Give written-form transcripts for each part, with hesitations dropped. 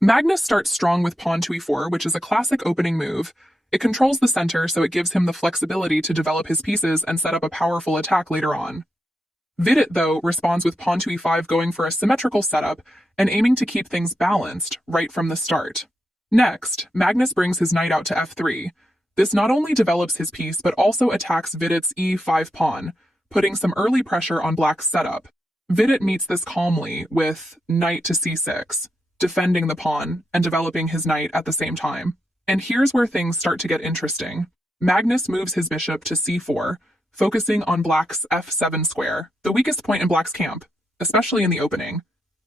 Magnus starts strong with pawn to e4, which is a classic opening move. It controls the center, so it gives him the flexibility to develop his pieces and set up a powerful attack later on. Vidit, though, responds with pawn to e5, going for a symmetrical setup and aiming to keep things balanced right from the start. Next, Magnus brings his knight out to f3. This not only develops his piece, but also attacks Vidit's e5 pawn, putting some early pressure on Black's setup. Vidit meets this calmly with knight to c6, defending the pawn and developing his knight at the same time. And here's where things start to get interesting. Magnus moves his bishop to c4, focusing on Black's f7 square, the weakest point in Black's camp, especially in the opening.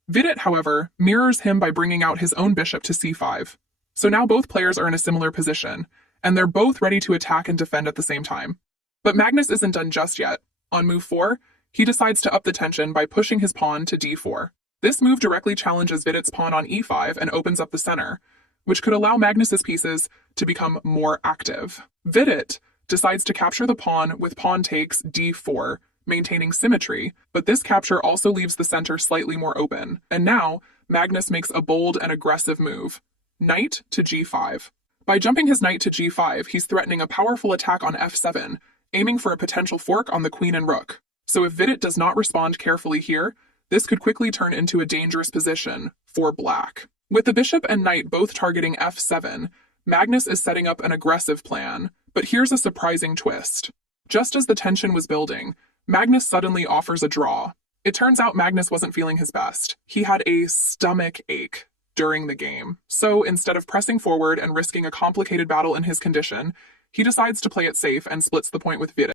Vidit, however, mirrors him by bringing out his own bishop to c5. So now both players are in a similar position, and they're both ready to attack and defend at the same time. But Magnus isn't done just yet. On move 4, he decides to up the tension by pushing his pawn to d4. This move directly challenges Vidit's pawn on e5 and opens up the center, which could allow Magnus's pieces to become more active. Vidit decides to capture the pawn with pawn takes d4, maintaining symmetry, but this capture also leaves the center slightly more open. And now, Magnus makes a bold and aggressive move. Knight to g5. By jumping his knight to g5, he's threatening a powerful attack on f7, aiming for a potential fork on the queen and rook. So if Vidit does not respond carefully here, this could quickly turn into a dangerous position for Black. With the bishop and knight both targeting f7, Magnus is setting up an aggressive plan, but here's a surprising twist. Just as the tension was building, Magnus suddenly offers a draw. It turns out Magnus wasn't feeling his best. He had a stomach ache during the game. So instead of pressing forward and risking a complicated battle in his condition, he decides to play it safe and splits the point with Vidit.